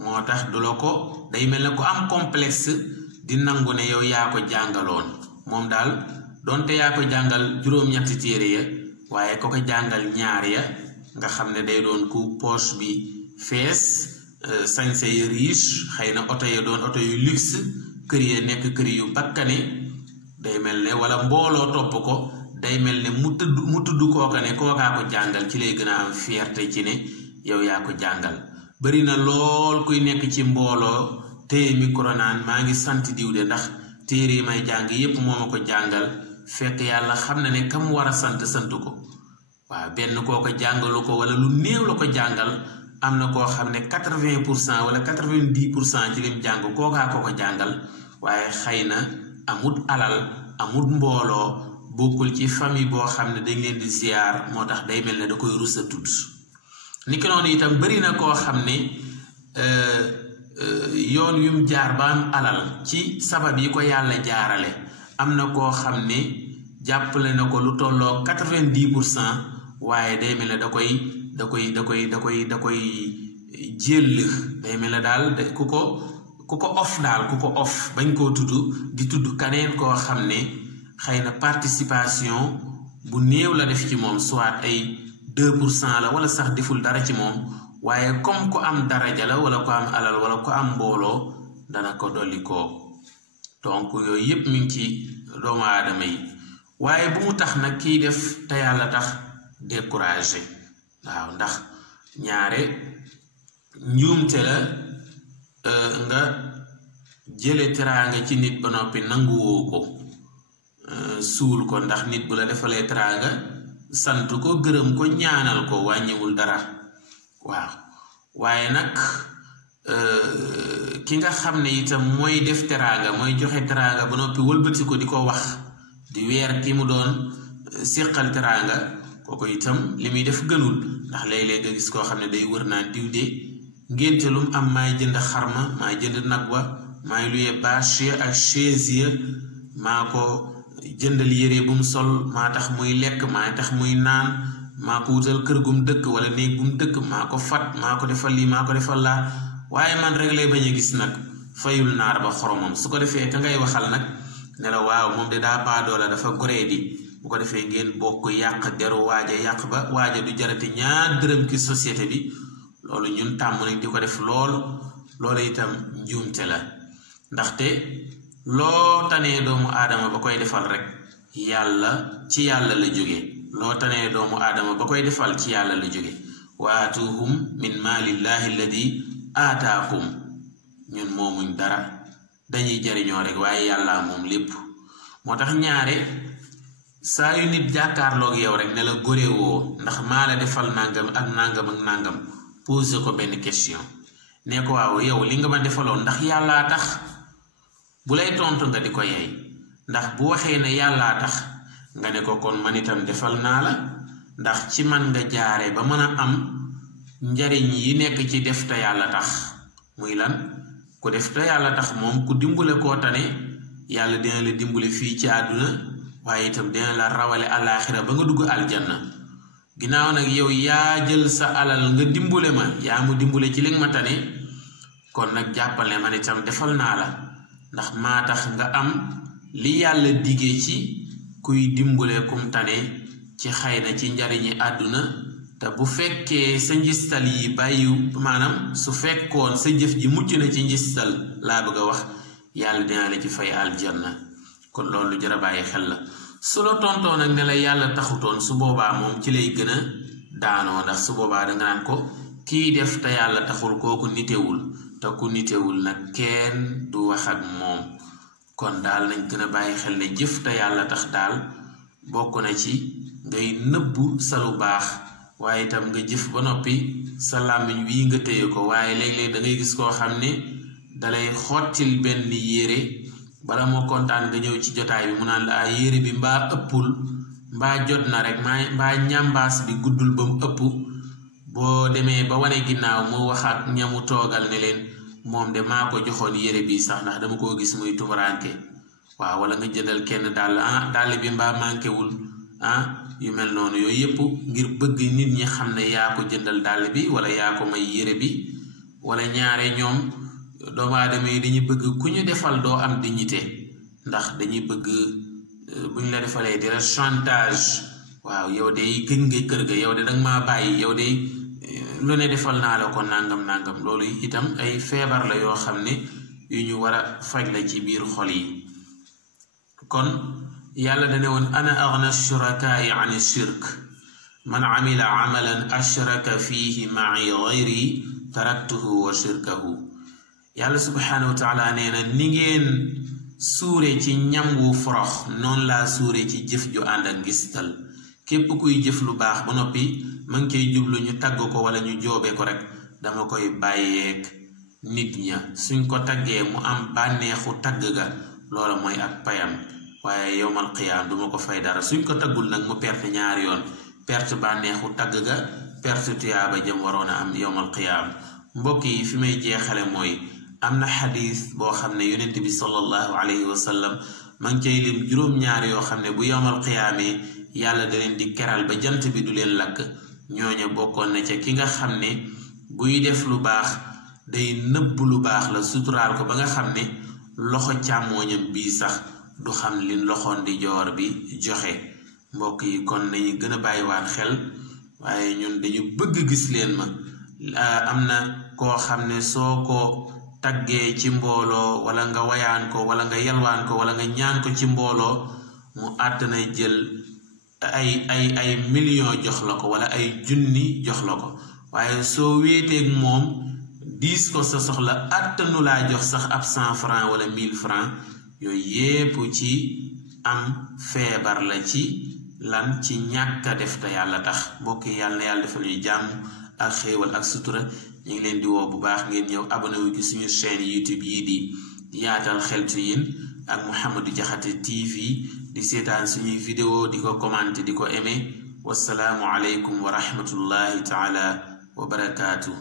moo tax du la ko day mel ne ko am complexe di nangu ne yow yaa ko jàngaloon moom daal donte yaa ko jàngal juróom-ñetti téere ya waaye ko ko jàngal ñaar ya nga xam ne day doon ku poche bi fees sañse ya riche xëy na oto ya doon oto yu luxe kër ya nekk kër yu bakkane day mel ne wala mbooloo topp ko day mel ne mu tudd kooka ne kookaa ko jàngal ci lay gën a am fierté ci ne yow yaa ko jàngal bari na lool kuy nekk ci mbooloo téye micro naan maa ngi sant diw de ndax téere yi may jàng yépp moo ma ko jàngal fekk yàlla xam na ne kam war a sant ko waaw benn koo ko jàngalu ko wala lu néew la ko jàngal am na koo xam ne 80% wala 90% ci lim jàng kookaa ko ko jàngal waaye xëy na amut alal amut mbooloo bokkul ci famille boo xam ne dañ leen di ziar moo tax day mel ne da koy rus a tudd niki noonu itam bari na koo xam ne yoon yum jaar ba am alal ci sabab yi ko yàlla jaarale am na koo xam ne jàppale na ko lu tolloo 90% waaye day mel ne da koy jël day mel ne daal ku ko off daal ku ko off bañ koo tudd di tudd kaneen koo xam ne xëy na participation bu néew la def ci moom soit ay 2% la wala sax deful dara ci moom waaye comme ku am daraja la wala ku am alal wala ku am mbooloo dana ko dolli ko donc yooyu yépp mi ngi ci doomu aadama yi waaye bu mu tax nag kiy def te yàlla tax découragé waaw ndax ñaare njuumte la nga jële teraanga ci nit ba noppi nanguwoo ko suul ko ndax nit bu la defalee teraanga sant ko gërëm ko ñaanal ko wàññiwul dara waaw waaye nag ki nga xam ne itam mooy def teraanga mooy joxe teraanga ba noppi wëlbati ko di ko wax di weer ki mu doon séqal teraanga kooku itam li muy def gënul ndax léeg-léeg nga gis koo xam ne day wër naan diw de ngénte lum am maay jënd xarma maay jënd nag wa maay luye bâche ak chaise ya maa ko jëndal yére bu mu sol maa tax muy lekk maa tax muy naan maa ko wutal kër gum dëkk wala néeg bu mu dëkk maa ko fat maa ko defal lii maa ko defal laa waaye man rek lay bañ a gis nag fayul naar ba xoromam su ko defee ka ngay waxal nag ne la waaw moom de daa baadoo la dafa goree di bu ko defee ngeen bokk yàq deru waaja yàq ba waaja du jarati ñaar dërëm ci société bi loolu ñun tàmm nañ di ko def loolu itam njuumte la ndaxte loo tanee doomu aadama ba koy defal rek yàlla ci yàlla la jóge loo tanee doomu aadama ba koy defal ci yàlla la jóge waatuhum min maalillahi alladi aataakum ñun moomuñ dara dañuy jariñoo rek waaye yàlla moom lépp moo tax ñaare saa yu nit jàkkaarloog yow rek ne la góréwoo ndax maa la defal nangam ak nangam ak nangam posé ko benn question ne ko waaw yow li nga ma defaloon ndax yàllaa tax bu lay tontu nga di ko yey ndax bu waxee ne yàllaa tax nga ne ko kon man itam defal naa la ndax ci man nga jaare ba mën a am njariñ yi nekk ci def te yàlla tax muy lan ku def te yàlla tax moom ku dimbule koo tane yàlla dina la dimbule fii ci àdduna waaye itam dina la rawale alaaxira ba nga dugg aljanna ginnaaw nag yow yaa jël sa alal nga dimbule ma yaa mu dimbule ci li nga ma tane kon nag jàppale man itam defal naa la ndax maa tax nga am li yàlla digee ci kuy dimbule kum tane ci xëy na ci njariñi àdduna te bu fekkee sa njistal yi bàyyiw maanaam su fekkoon sa jëf ji mucc na ci njistal laa bëgg a wax yàlla dina la ci fay aljanna kon loolu jara bàyyi xel la su la tontoo nag ne la yàlla taxutoon su boobaa moom ci lay gën a daanoo ndax su boobaa danga naan ko kii def te yàlla taxul kooku nitewul te ku nitewul nag kenn du wax ak moom kon daal nañ gën a bàyyi xel ne jëf te yàlla tax daal bokk na ci ngay nëbbu sa lu baax waaye itam nga jëf ba noppi sa làmmiñ wii nga téye ko waaye léeg-léeg da ngay gis koo xam ne dalay xottil benn yére bala moo kontaan nga ñëw ci jotaay bi mu naan la yére bi mbaa ëppul mbaa jot na rek mbaa ñambaas bi guddul ba mu ëpp boo demee ba wane ginnaaw mu wax ak ñamu toogal ne leen moom de maa ko joxoon yére bi sax ndax dama koo gis muy tumuraanke waaw wala nga jëndal kenn dàll bi mbaa manqué wul yu mel noonu yooyu yëpp ngir bëgg nit ñi xam ne yaa ko jëndal dàll bi wala yaa ko may yére bi wala ñaare ñoom doomu aadama yi dañuy bëgg ku ñu defal doo am dignité ndax dañuy bëgg buñ la defalee di la chantage waaw yow de gëj nga kër ga yow de danga maa bàyyi yow de lu ne defal naa la ko nangam loolu itam ay feebar la yoo xam ne yu ñu war a faj la ci biir xol yi kon yàlla dane woon ana aghna shurakaai an shirk man amila amalan ashraka fihi ma'i ghayri taraktuhu wa shirkahu yàlla subhanahu wa taala nee na ni ngeen suure ci ñam wu forox noonu laa suure ci jëf ju ànd ak ngistal képp kuy jëf lu baax ba noppi ma ngi koy jublu ñu tagg ko wala ñu joobe ko rek dama koy bàyyeeg nit ña suñ ko taggee mu am bànneexu tagg ga loola mooy ak payam waaye yowmal qiyaam duma ko fay dara suñ ko taggul nag mu perte ñaari yoon perte bànneexu tagg ga perte tuyaaba jëm waroon a am yowmal qiyaam mbokk yi fi may jeexale mooy am na xadis boo xam ne yonent bi sallallahu alayhi wa sallam ma ngi cay lim juróom-ñaar yoo xam ne bu yowmal qiyaamee yàlla da leen di keral ba jant bi du leen lakk ñooña bokkoon na ca ki nga xam ne buy def lu baax day nëbb lu baax la suturaal ko ba nga xam ne loxo càmmooñam bii sax du xam li loxoon di joor bi joxe mbokk yi kon nañu gën a bàyyiwaat xel waaye ñun dañu bëgg gis leen ma am na koo xam ne soo ko taggee ci mbooloo wala nga wayaan ko wala nga yalwaan ko wala nga ñaan ko ci mbooloo mu àttana jël ay million jox la ko wala ay junni jox la ko waaye soo wéeteeg moom diis ko sa soxla àttanu laa jox sax ab 100 francs wala 1000 francs yooyu yépp ci am feebar la ci lan ci ñàkk a def te yàlla tax mbokk yi yàlla na yàlla defal ñuy jàmm ak xéewal ak sutura ñu ngi leen di woo bu baax ngeen ñëw abonné wu ci suñu chaîne YouTube yii di yaatal xeltu yin ak Mouhamadou Diakhaté TV di seetaan suñuy vidéo di ko commenté di ko aimé wassalaamu aleykum wa rahmatullahi taala wa barakaatuh